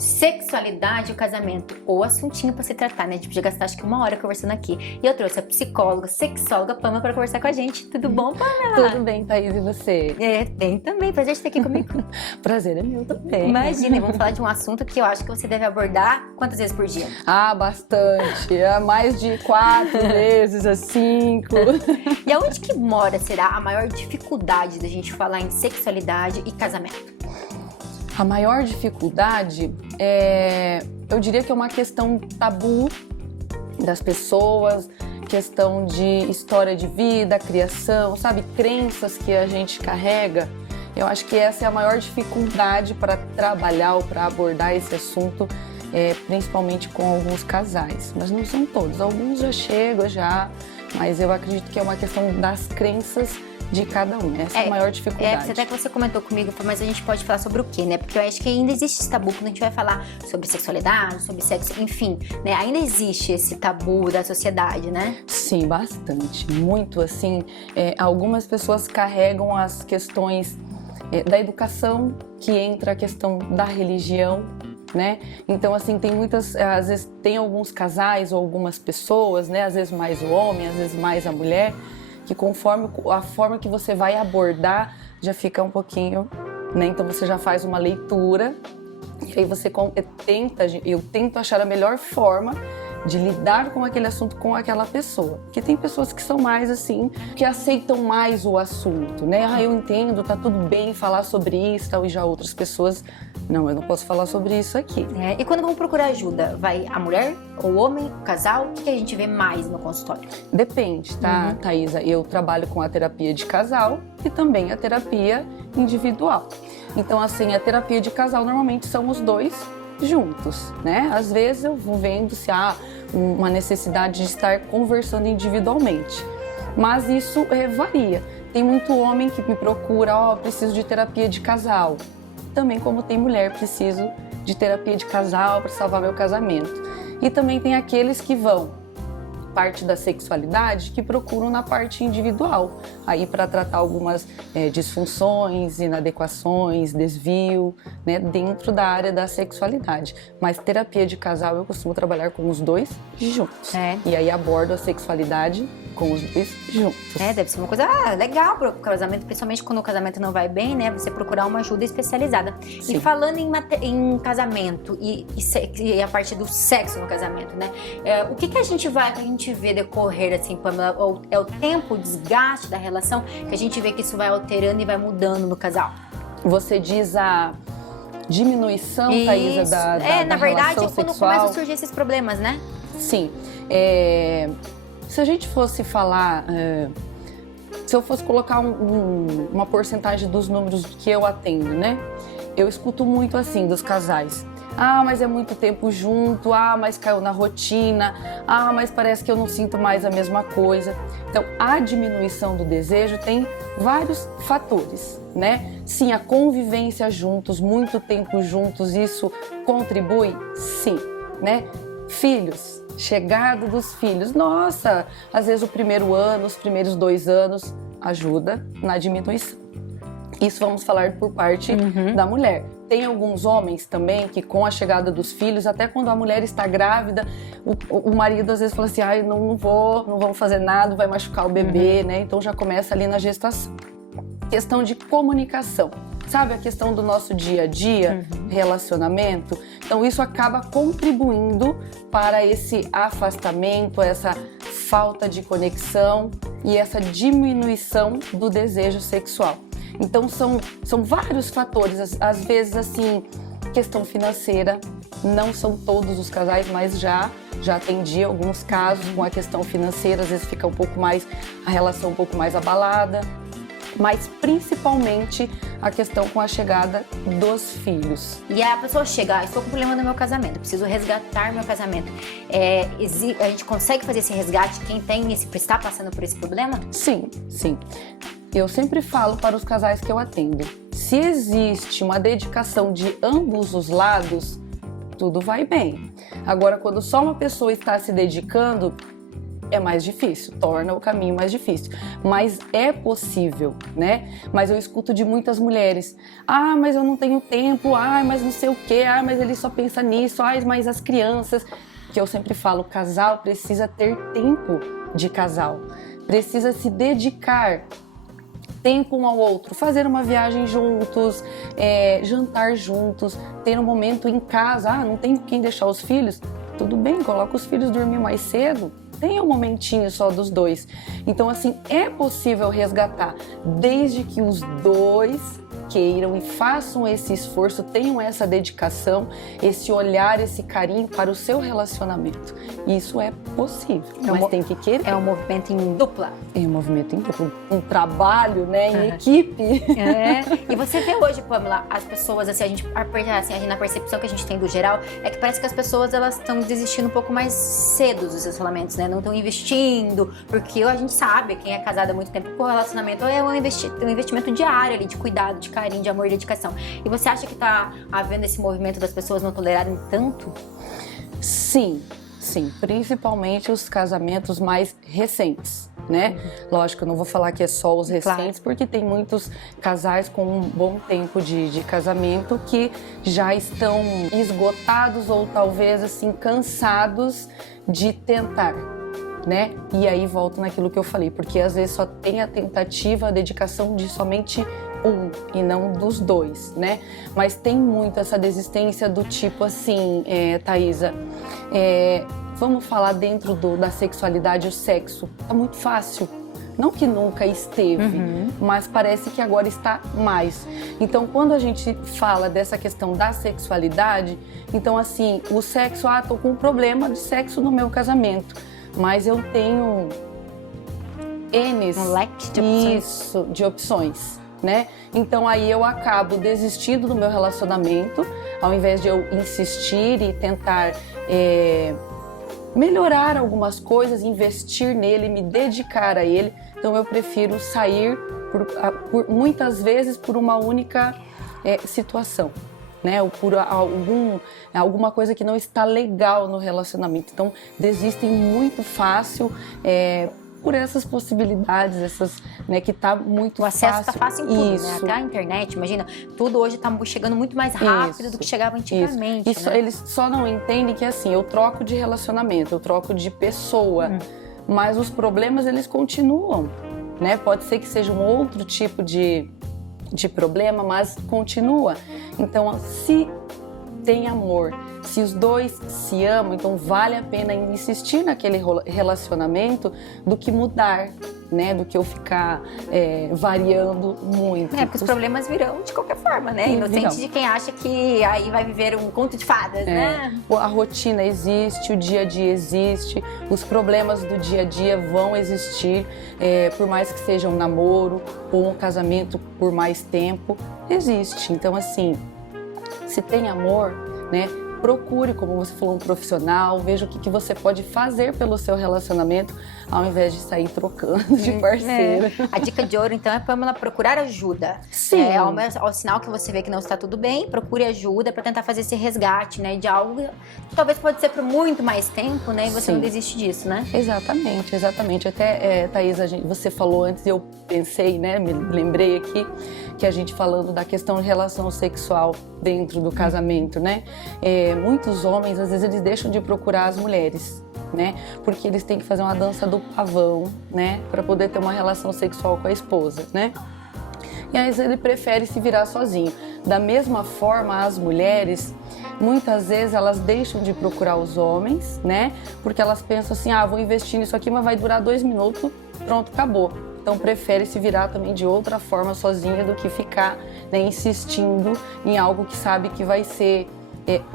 Sexualidade e o casamento, ou assuntinho pra se tratar, né? A gente podia gastar acho que 1 hora conversando aqui. E eu trouxe a psicóloga, sexóloga Pamela pra conversar com a gente. Tudo bom, Pamela? Tudo bem, Thaís, e você? Bem também, prazer de ter aqui comigo. Prazer é meu também. Imagina, vamos falar de um assunto que eu acho que você deve abordar quantas vezes por dia? Ah, bastante. Mais de 4 vezes, a 5. E aonde que mora, será, a maior dificuldade da gente falar em sexualidade e casamento? A maior dificuldade eu diria que é uma questão tabu das pessoas, questão de história de vida, criação, sabe, crenças que a gente carrega. Eu acho que essa é a maior dificuldade para trabalhar ou para abordar esse assunto, principalmente com alguns casais. Mas não são todos, alguns já chegam, mas eu acredito que é uma questão das crenças de cada um. Essa é a maior dificuldade. Até que você comentou comigo, mas a gente pode falar sobre o quê, né? Porque eu acho que ainda existe esse tabu quando a gente vai falar sobre sexualidade, sobre sexo, enfim, né? Ainda existe esse tabu da sociedade, né? Sim, bastante. Muito, assim. Algumas pessoas carregam as questões da educação, que entra a questão da religião, né? Então, assim, tem muitas, às vezes tem alguns casais ou algumas pessoas, né? Às vezes mais o homem, às vezes mais a mulher, que conforme a forma que você vai abordar já fica um pouquinho, né? Então você já faz uma leitura e aí você eu tento achar a melhor forma de lidar com aquele assunto com aquela pessoa. Porque tem pessoas que são mais assim, que aceitam mais o assunto, né? Ah, eu entendo, tá tudo bem falar sobre isso e tal, e já outras pessoas, não, eu não posso falar sobre isso aqui. E quando vamos procurar ajuda, vai a mulher, o homem, o casal? O que a gente vê mais no consultório? Depende, tá, Thaisa? Eu trabalho com a terapia de casal e também a terapia individual. Então, assim, a terapia de casal normalmente são os dois juntos, né? Às vezes eu vou vendo se há uma necessidade de estar conversando individualmente, mas isso varia. Tem muito homem que me procura, preciso de terapia de casal. Também como tem mulher, preciso de terapia de casal para salvar meu casamento. E também tem aqueles que vão parte da sexualidade que procuram na parte individual, aí para tratar algumas disfunções, inadequações, desvio, né, dentro da área da sexualidade. Mas terapia de casal eu costumo trabalhar com os dois juntos. E aí abordo a sexualidade com os dois juntos. Deve ser uma coisa legal para o casamento, principalmente quando o casamento não vai bem, né? Você procurar uma ajuda especializada. Sim. E falando em casamento e a parte do sexo no casamento, né? O que a gente vê decorrer, assim, Pamela? É o tempo, o desgaste da relação que a gente vê que isso vai alterando e vai mudando no casal? Você diz a diminuição, Thaisa, da na verdade, relação é quando sexual. começam a surgir esses problemas, né? Sim. Se a gente fosse falar, se eu fosse colocar uma porcentagem dos números que eu atendo, né? Eu escuto muito assim dos casais. Ah, mas é muito tempo junto, mas caiu na rotina, mas parece que eu não sinto mais a mesma coisa. Então, a diminuição do desejo tem vários fatores, né? Sim, a convivência juntos, muito tempo juntos, isso contribui? Sim, né? Filhos, chegada dos filhos, nossa, às vezes o primeiro ano, os primeiros 2 anos ajuda na diminuição. Isso vamos falar por parte da mulher. Tem alguns homens também que com a chegada dos filhos, até quando a mulher está grávida, o marido às vezes fala assim, não vou fazer nada, vai machucar o bebê, né? Então já começa ali na gestação. Questão de comunicação. Sabe a questão do nosso dia a dia, relacionamento? Então isso acaba contribuindo para esse afastamento, essa falta de conexão e essa diminuição do desejo sexual. Então são vários fatores, às vezes assim, questão financeira, não são todos os casais, mas já atendi alguns casos com a questão financeira, às vezes fica a relação um pouco mais abalada. Mas principalmente a questão com a chegada dos filhos. E a pessoa chega, estou com problema no meu casamento, preciso resgatar meu casamento. A gente consegue fazer esse resgate, quem está passando por esse problema? Sim. Eu sempre falo para os casais que eu atendo, se existe uma dedicação de ambos os lados, tudo vai bem. Agora, quando só uma pessoa está se dedicando, é mais difícil, torna o caminho mais difícil. Mas é possível, né? Mas eu escuto de muitas mulheres: ah, mas eu não tenho tempo, ah, mas não sei o quê, ah, mas ele só pensa nisso, ah, mas as crianças. Que eu sempre falo, casal precisa ter tempo de casal, precisa se dedicar tempo um ao outro, fazer uma viagem juntos, jantar juntos, ter um momento em casa. Ah, não tem quem deixar os filhos? Tudo bem, coloca os filhos dormir mais cedo, tenha um momentinho só dos dois. Então, assim, é possível resgatar, desde que os dois queiram e façam esse esforço, tenham essa dedicação, esse olhar, esse carinho para o seu relacionamento. Isso é possível, mas tem que querer. É um movimento em dupla. É um movimento em dupla, um trabalho, né, em equipe. E você vê hoje, Pamela, as pessoas, assim, a gente na percepção que a gente tem do geral, é que parece que as pessoas, elas estão desistindo um pouco mais cedo dos seus relacionamentos, né? Não estão investindo, porque a gente sabe, quem é casado há muito tempo, que o relacionamento é um investimento diário ali, de cuidado, de carinho, de amor e dedicação. E você acha que tá havendo esse movimento das pessoas não tolerarem tanto? Sim, principalmente os casamentos mais recentes, né? Lógico, eu não vou falar que é só os recentes, claro, porque tem muitos casais com um bom tempo de casamento que já estão esgotados ou talvez assim cansados de tentar, né? E aí volto naquilo que eu falei, porque às vezes só tem a tentativa, a dedicação de somente um e não dos dois, né? Mas tem muito essa desistência do tipo assim, Thaisa, vamos falar dentro da sexualidade, o sexo tá muito fácil. Não que nunca esteve, mas parece que agora está mais. Então, quando a gente fala dessa questão da sexualidade, então assim, o sexo, tô com um problema de sexo no meu casamento, mas eu tenho um leque de opções. Isso, de opções, né? Então aí eu acabo desistindo do meu relacionamento, ao invés de eu insistir e tentar melhorar algumas coisas, investir nele, me dedicar a ele. Então eu prefiro sair muitas vezes por uma única situação, né? Ou por alguma coisa que não está legal no relacionamento. Então desistem muito fácil por essas possibilidades, né, que tá muito fácil. O acesso tá fácil em tudo, né? Até a internet, imagina, tudo hoje tá chegando muito mais rápido do que chegava antigamente, né? Eles só não entendem que assim, eu troco de relacionamento, eu troco de pessoa, mas os problemas eles continuam, né? Pode ser que seja um outro tipo de problema, mas continua. Então, se tem amor, se os dois se amam, então vale a pena insistir naquele relacionamento do que mudar, né? Do que eu ficar variando muito. Porque os problemas virão de qualquer forma, né? Inocente de quem acha que aí vai viver um conto de fadas, né? A rotina existe, o dia a dia existe, os problemas do dia a dia vão existir, por mais que seja um namoro ou um casamento por mais tempo, existe. Então, assim, se tem amor, né? Procure, como você falou, um profissional, veja o que você pode fazer pelo seu relacionamento, ao invés de sair trocando de parceiro. A dica de ouro, então, é, Pamela, procurar ajuda. Sim. Ao sinal que você vê que não está tudo bem, procure ajuda para tentar fazer esse resgate, né, de algo que talvez pode ser por muito mais tempo, né, e você não desiste disso, né? Exatamente. Até, Thaisa, você falou antes, eu pensei, né, me lembrei aqui, que a gente falando da questão de relação sexual dentro do casamento, né? Muitos homens, às vezes, eles deixam de procurar as mulheres, né? Porque eles têm que fazer uma dança do pavão, né? Para poder ter uma relação sexual com a esposa, né? E às vezes ele prefere se virar sozinho. Da mesma forma, as mulheres, muitas vezes, elas deixam de procurar os homens, né? Porque elas pensam assim, vou investir nisso aqui, mas vai durar 2 minutos, pronto, acabou. Então prefere se virar também de outra forma sozinha do que ficar, né, insistindo em algo que sabe que vai ser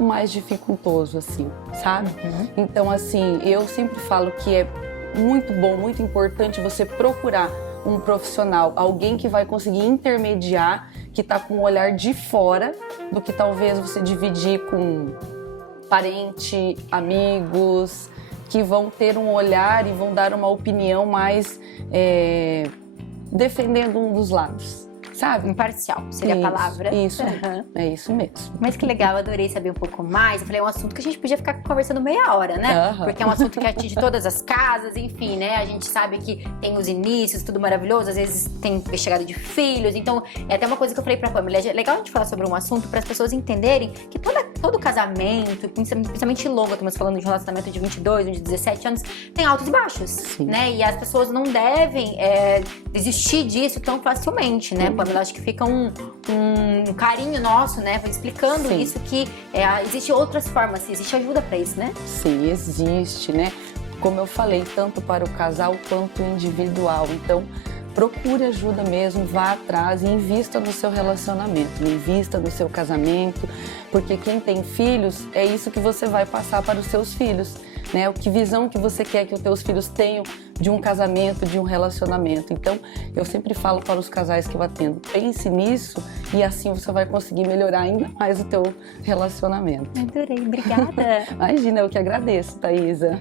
mais dificultoso, assim, sabe? Então, assim, eu sempre falo que é muito bom, muito importante você procurar um profissional, alguém que vai conseguir intermediar, que tá com um olhar de fora do que talvez você dividir com parente, amigos, que vão ter um olhar e vão dar uma opinião mais defendendo um dos lados, sabe? Imparcial, seria a palavra. Isso, Uhum. é isso mesmo. Mas que legal, adorei saber um pouco mais. Eu falei, é um assunto que a gente podia ficar conversando meia hora, né? Uhum. Porque é um assunto que atinge todas as casas, enfim, né? A gente sabe que tem os inícios, tudo maravilhoso, às vezes tem chegada de filhos. Então, é até uma coisa que eu falei pra Pamela, é legal a gente falar sobre um assunto para as pessoas entenderem que todo casamento, principalmente longo, estamos falando de um relacionamento de 22, de 17 anos, tem altos e baixos, Sim. né? E as pessoas não devem desistir disso tão facilmente, né? Pamela, acho que fica um carinho nosso, né? Explicando Sim. isso, que existe outras formas, existe ajuda pra isso, né? Sim, existe, né? Como eu falei, tanto para o casal quanto o individual. Então, procure ajuda mesmo, vá atrás e invista no seu relacionamento, invista no seu casamento, porque quem tem filhos, é isso que você vai passar para os seus filhos, né? Que visão que você quer que os teus filhos tenham de um casamento, de um relacionamento. Então, eu sempre falo para os casais que eu atendo, pense nisso e assim você vai conseguir melhorar ainda mais o teu relacionamento. Adorei, obrigada. Imagina, eu que agradeço, Thaisa.